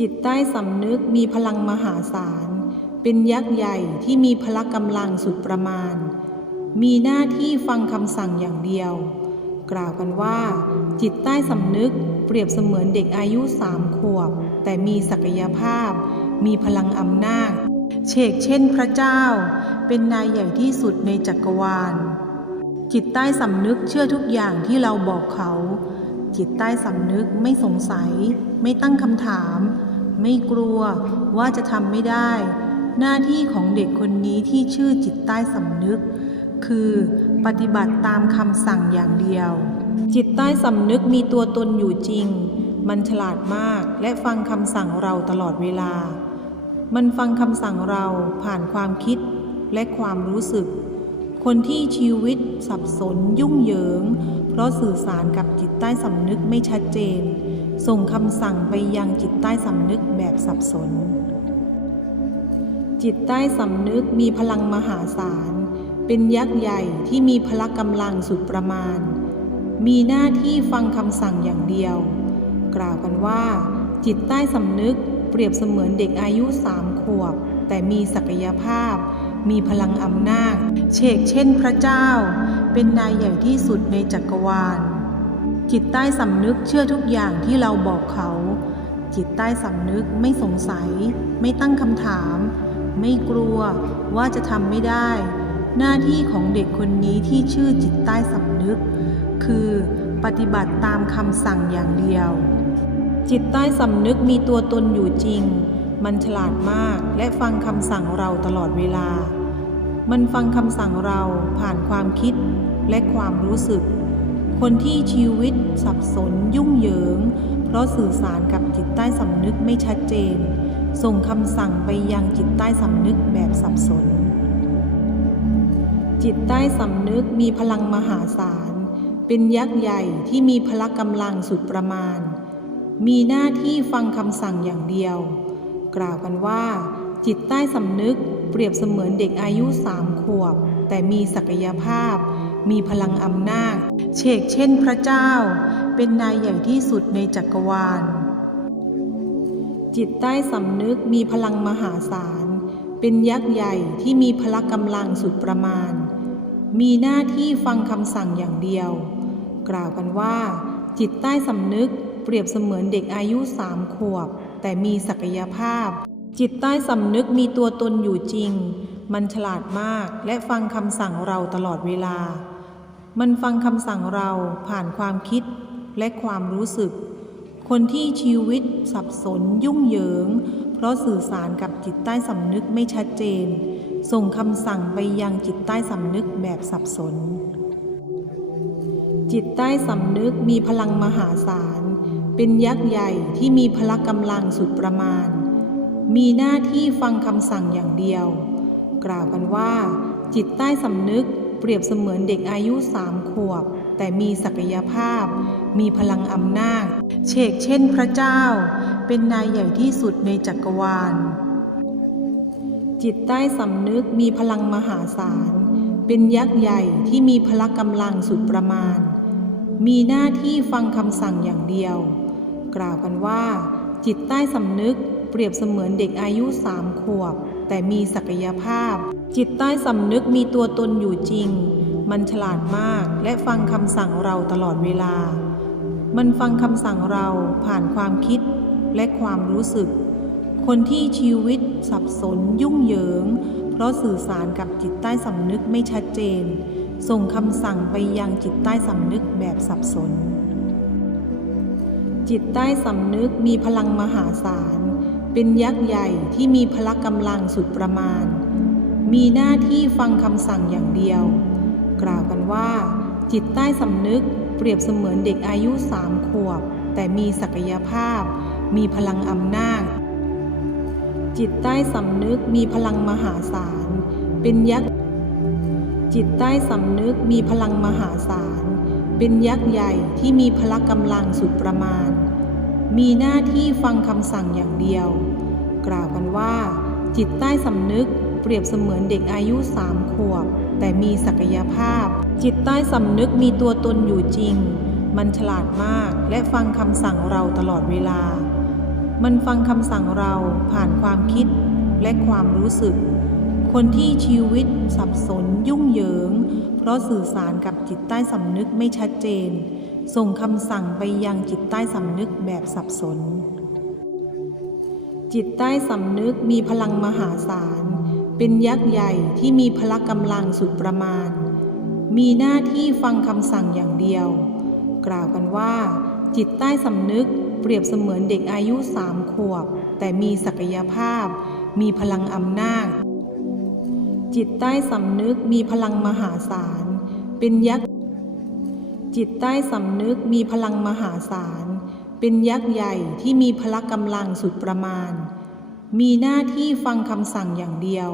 จิตใต้สำนึกมีพลังมหาศาล เป็นยักษ์ใหญ่ที่มีพละกำลังสุดประมาณ มีหน้าที่ฟังคำสั่งอย่างเดียว กล่าวกันว่า จิตใต้สำนึกเปรียบเสมือนเด็กอายุสามขวบ แต่มีศักยภาพ มีพลังอำนาจ เชกเช่นพระเจ้า เป็นนายใหญ่ที่สุดในจักรวาล จิตใต้สำนึกเชื่อทุกอย่างที่เราบอกเขา จิตใต้สำนึกไม่สงสัย ไม่ตั้งคำถาม ไม่กลัวว่าจะทำไม่ได้ หน้าที่ของเด็กคนนี้ที่ชื่อจิตใต้สำนึก คือปฏิบัติตามคำสั่งอย่างเดียว จิตใต้สำนึกมีตัวตนอยู่จริง มันฉลาดมากและฟังคำสั่งเราตลอดเวลา มันฟังคำสั่งเราผ่านความคิดและความรู้สึก คนที่ชีวิตสับสนยุ่งเหยิง เพราะสื่อสารกับจิตใต้สำนึกไม่ชัดเจน ส่งคำสั่งไปยังจิตใต้สำนึกแบบสับสน จิตใต้สำนึกมีพลังมหาศาล เป็นยักษ์ใหญ่ที่มีพละกำลังสุดประมาณ มีหน้าที่ฟังคำสั่งอย่างเดียว กล่าวกันว่า จิตใต้สำนึกเปรียบเสมือนเด็กอายุสามขวบ แต่มีศักยภาพ มีพลังอำนาจ เชกเช่นพระเจ้า เป็นนายใหญ่ที่สุดในจักรวาล จิตใต้สำนึกเชื่อทุกอย่างที่เราบอกเขา จิตใต้สำนึกไม่สงสัย ไม่ตั้งคำถาม ไม่กลัวว่าจะทำไม่ได้ หน้าที่ของเด็กคนนี้ที่ชื่อจิตใต้สำนึก คือปฏิบัติตามคำสั่งอย่างเดียว จิตใต้สำนึกมีตัวตนอยู่จริง มันฉลาดมากและฟังคำสั่งเราตลอดเวลา มันฟังคำสั่งเราผ่านความคิดและความรู้สึก คนที่ชีวิตสับสนยุ่งเหยิง เพราะสื่อสารกับจิตใต้สำนึกไม่ชัดเจน ส่งคำสั่งไปยังจิตใต้สำนึกแบบสับสน จิตใต้สำนึกมีพลังมหาศาล เป็นยักษ์ใหญ่ที่มีพละกำลังสุดประมาณ มีหน้าที่ฟังคำสั่งอย่างเดียว กล่าวกันว่า จิตใต้สำนึกเปรียบเสมือนเด็กอายุสามขวบ แต่มีศักยภาพ มีพลังอำนาจ เชกเช่นพระเจ้า เป็นนายใหญ่ที่สุดในจักรวาล จิตใต้สำนึกมีพลังมหาศาล เป็นยักษ์ใหญ่ที่มีพละกำลังสุดประมาณ มีหน้าที่ฟังคำสั่งอย่างเดียว กล่าวกันว่า จิตใต้สำนึกเปรียบเสมือนเด็กอายุสามขวบ แต่มีศักยภาพ จิตใต้สำนึกมีตัวตนอยู่จริง มันฉลาดมากและฟังคำสั่งเราตลอดเวลา มันฟังคำสั่งเราผ่านความคิดและความรู้สึก คนที่ชีวิตสับสนยุ่งเหยิง เพราะสื่อสารกับจิตใต้สำนึกไม่ชัดเจน ส่งคำสั่งไปยังจิตใต้สำนึกแบบสับสน จิตใต้สำนึกมีพลังมหาศาล เป็นยักษ์ใหญ่ที่มีพละกำลังสุดประมาณ มีหน้าที่ฟังคำสั่งอย่างเดียว กล่าวกันว่า จิตใต้สำนึก เปรียบเสมือนเด็กอายุสามขวบ แต่มีศักยภาพ มีพลังอำนาจ เชกเช่นพระเจ้า เป็นนายใหญ่ที่สุดในจักรวาล จิตใต้สำนึกมีพลังมหาศาล เป็นยักษ์ใหญ่ที่มีพละกำลังสุดประมาณ มีหน้าที่ฟังคำสั่งอย่างเดียว กล่าวกันว่า จิตใต้สำนึกเปรียบเสมือนเด็กอายุสามขวบ แต่มีศักยภาพ จิตใต้สำนึกมีตัวตนอยู่จริง มันฉลาดมากและฟังคำสั่งเราตลอดเวลา มันฟังคำสั่งเราผ่านความคิดและความรู้สึก คนที่ชีวิตสับสนยุ่งเหยิง เพราะสื่อสารกับจิตใต้สำนึกไม่ชัดเจน ส่งคำสั่งไปยังจิตใต้สำนึกแบบสับสนจิตใต้สำนึกมีพลังมหาศาล เป็นยักษ์ใหญ่ที่มีพละกำลังสุดประมาณ มีหน้าที่ฟังคำสั่งอย่างเดียว กล่าวกันว่า จิตใต้สำนึกเปรียบเสมือนเด็กอายุสามขวบ แต่มีศักยภาพ มีพลังอำนาจ จิตใต้สำนึกมีพลังมหาศาล เป็นยักษ์ จิตใต้สำนึกมีพลังมหาศาล เป็นยักษ์ใหญ่ที่มีพละกำลังสุดประมาณ มีหน้าที่ฟังคำสั่งอย่างเดียว กล่าวกันว่า จิตใต้สำนึกเปรียบเสมือนเด็กอายุสามขวบ แต่มีศักยภาพ จิตใต้สำนึกมีตัวตนอยู่จริง มันฉลาดมากและฟังคำสั่งเราตลอดเวลา มันฟังคำสั่งเราผ่านความคิดและความรู้สึก คนที่ชีวิตสับสนยุ่งเหยิง เพราะสื่อสารกับจิตใต้สำนึกไม่ชัดเจน ส่งคำสั่งไปยังจิตใต้สำนึกแบบสับสน จิตใต้สำนึกมีพลังมหาศาล เป็นยักษ์ใหญ่ที่มีพละกำลังสุดประมาณ มีหน้าที่ฟังคำสั่งอย่างเดียว กล่าวกันว่า จิตใต้สำนึกเปรียบเสมือนเด็กอายุสามขวบ แต่มีศักยภาพ มีพลังอำนาจ จิตใต้สำนึกมีพลังมหาศาล เป็นยักษ์ จิตใต้สำนึกมีพลังมหาศาล เป็นยักษ์ใหญ่ที่มีพละกำลังสุดประมาณ มีหน้าที่ฟังคำสั่งอย่างเดียว